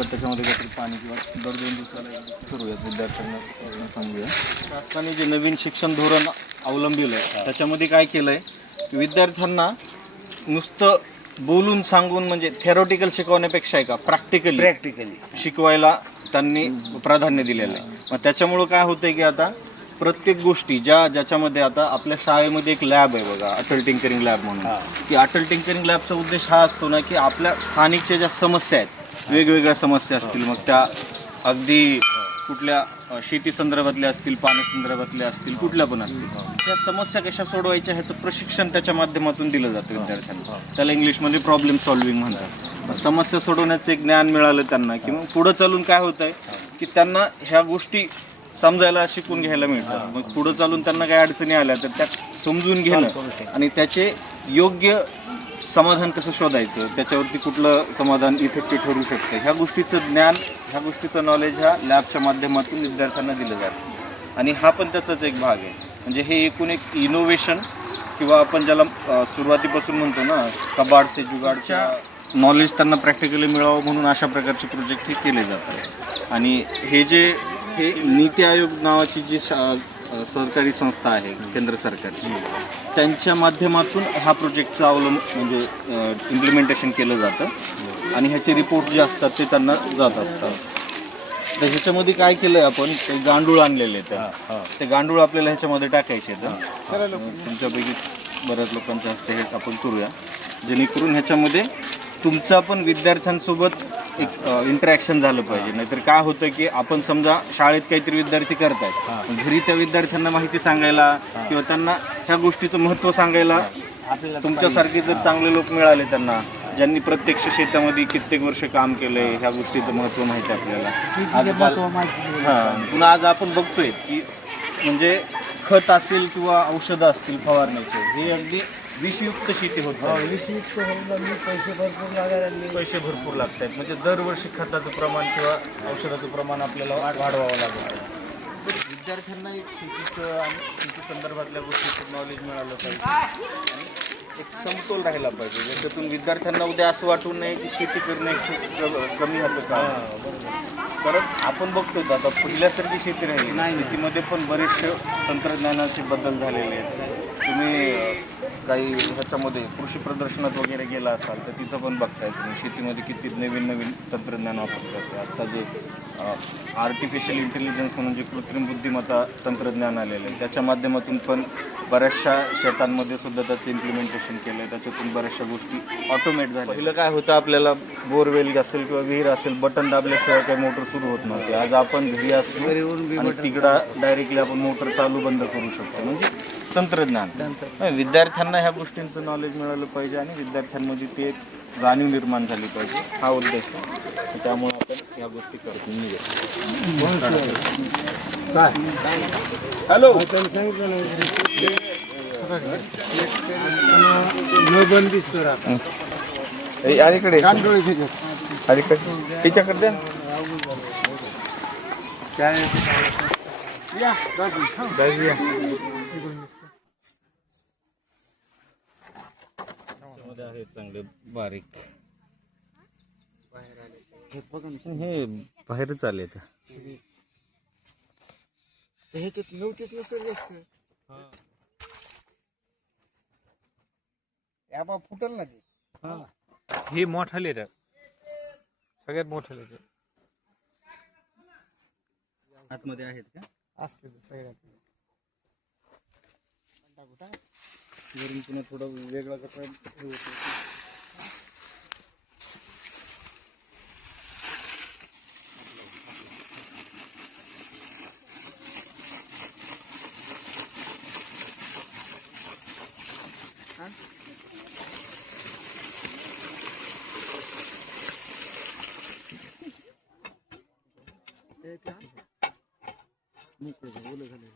दिवसाला त्याच्यामध्ये काहीतरी पाणी किंवा दर 2 दिवसाला करूयात विद्यार्थ्यांना सांगूया. शासनाने जे नवीन शिक्षण धोरण अवलंबिलं आहे त्याच्यामध्ये काय केलं आहे की विद्यार्थ्यांना नुसतं बोलून सांगून म्हणजे थेरॉटिकल शिकवण्यापेक्षा आहे का प्रॅक्टिकली शिकवायला त्यांनी प्राधान्य दिलेलं आहे. मग त्याच्यामुळं काय होतंय की आता प्रत्येक गोष्टी ज्याच्यामध्ये आता आपल्या शाळेमध्ये एक लॅब आहे बघा, अटल टिंकरिंग लॅब म्हणून. की अटल टिंकरिंग लॅबचा उद्देश हा असतो ना की आपल्या स्थानिकच्या ज्या समस्या आहेत, वेगवेगळ्या समस्या असतील, मग त्या अगदी कुठल्या शेती संदर्भातल्या असतील, पाणी संदर्भातल्या असतील, कुठल्या पण असतील, त्या समस्या कशा सोडवायच्या ह्याचं प्रशिक्षण त्याच्या माध्यमातून दिलं जातं विद्यार्थ्यांना. त्याला इंग्लिशमध्ये प्रॉब्लेम सॉल्व्हिंग म्हणतात. समस्या सोडवण्याचं एक ज्ञान मिळालं त्यांना की मग पुढं चालून काय होत आहे की त्यांना ह्या गोष्टी समजायला शिकून घ्यायला मिळतात. मग पुढं चालून त्यांना काही अडचणी आल्या तर त्या समजून घेणं आणि त्याचे योग्य समाधान कसं शोधायचं, त्याच्यावरती कुठलं समाधान इफेक्टिव्ह ठरू शकतं, ह्या गोष्टीचं ज्ञान, ह्या गोष्टीचं नॉलेज ह्या लॅबच्या माध्यमातून विद्यार्थ्यांना दिलं जातं. आणि हा पण त्याचाच एक भाग आहे. म्हणजे हे एकूण एक इनोव्हेशन किंवा आपण ज्याला सुरुवातीपासून म्हणतो ना कबाड से जुगाडच्या नॉलेज त्यांना प्रॅक्टिकली मिळावं म्हणून अशा प्रकारचे प्रोजेक्ट हे केले जातात. आणि हे नीती आयोग नावाची जी सरकारी संस्था आहे केंद्र सरकारची, त्यांच्या माध्यमातून ह्या प्रोजेक्टचं म्हणजे इम्प्लिमेंटेशन केलं जातं आणि ह्याचे रिपोर्ट जे असतात ते त्यांना जात असतात. तर ह्याच्यामध्ये काय केलं आहे आपण, ते गांडूळ आणलेले ते गांडूळ आपल्याला ह्याच्यामध्ये टाकायचे. तर तुमच्यापैकी बऱ्याच लोकांच्या हस्ते हे आपण करूया जेणेकरून ह्याच्यामध्ये तुमचा पण विद्यार्थ्यांसोबत एक इंटरॅक्शन झालं पाहिजे. नाहीतर काय होतं की आपण समजा शाळेत काहीतरी विद्यार्थी करतायत, घरी त्या विद्यार्थ्यांना माहिती सांगायला किंवा त्यांना ह्या गोष्टीचं महत्त्व सांगायला तुमच्यासारखे जर चांगले लोक मिळाले त्यांना, ज्यांनी प्रत्यक्ष शेतामध्ये कित्येक वर्ष काम केलंय, ह्या गोष्टीचं महत्त्व माहिती आपल्याला. पुन्हा आज आपण बघतोय की म्हणजे खत असेल किंवा औषधं असतील फवारण्याचे, हे अगदी विषयुक्त शेती होत आहे. पैसे भरपूर लागत आहेत. म्हणजे दरवर्षी खताचं प्रमाण किंवा औषधाचं प्रमाण आपल्याला वाढवावं लागतं. विद्यार्थ्यांना एक शेतीचं आणि शेती संदर्भातल्या गोष्टीचं नॉलेज मिळालं पाहिजे आणि एक समतोल राहिला पाहिजे. ज्याच्यातून विद्यार्थ्यांना उद्या असं वाटू नये की शेती करणे खूप कमी होतं का. कारण आपण बघतो आता पहिल्यासारखी शेती राहिली नाही. शेतीमध्ये पण बरेचसे तंत्रज्ञानाचे बदल झालेले आहेत. तुम्ही काही ह्याच्यामध्ये कृषी प्रदर्शनात वगैरे गेला असाल तर तिथं पण बघताय तुम्ही शेतीमध्ये किती नवीन तंत्रज्ञान वापरतात. आता जे आर्टिफिशियल इंटेलिजन्स म्हणून जे कृत्रिम बुद्धिमत्ता तंत्रज्ञान आलेलं आहे त्याच्या माध्यमातून पण बऱ्याचशा शेतांमध्ये सुद्धा त्याचं इम्प्लिमेंटेशन केलं आहे. त्याच्यातून बऱ्याचशा गोष्टी ऑटोमेट झाल्या. पहिलं काय होतं, आपल्याला बोरवेल असेल किंवा विहीर असेल, बटन दाबल्याशिवाय काही मोटर सुरू होत नव्हती. आज आपण घरी असतो आणि तिकडं डायरेक्टली आपण मोटर चालू बंद करू शकतो. म्हणजे तंत्रज्ञान. विद्यार्थ्यांना ह्या गोष्टींचं नॉलेज मिळालं पाहिजे आणि विद्यार्थ्यांमध्ये ते एक जाणीव निर्माण झाली पाहिजे, हा उद्देश आहे. त्यामुळे आपण या गोष्टी करतो. हॅलो अलीकडे तिच्याकडे द्या आहे चांगले बारीक. हे बाहेरच आले ह्याच्यात नव्हतीच नसेल जास्त. फुटल ना ते. हे मोठाले रे, सगळ्यात मोठाले रे. आतमध्ये आहेत का? असते सगळ्यात. वरून पुन्हा थोडं वेगळा कसा मोकळं झालं झालं.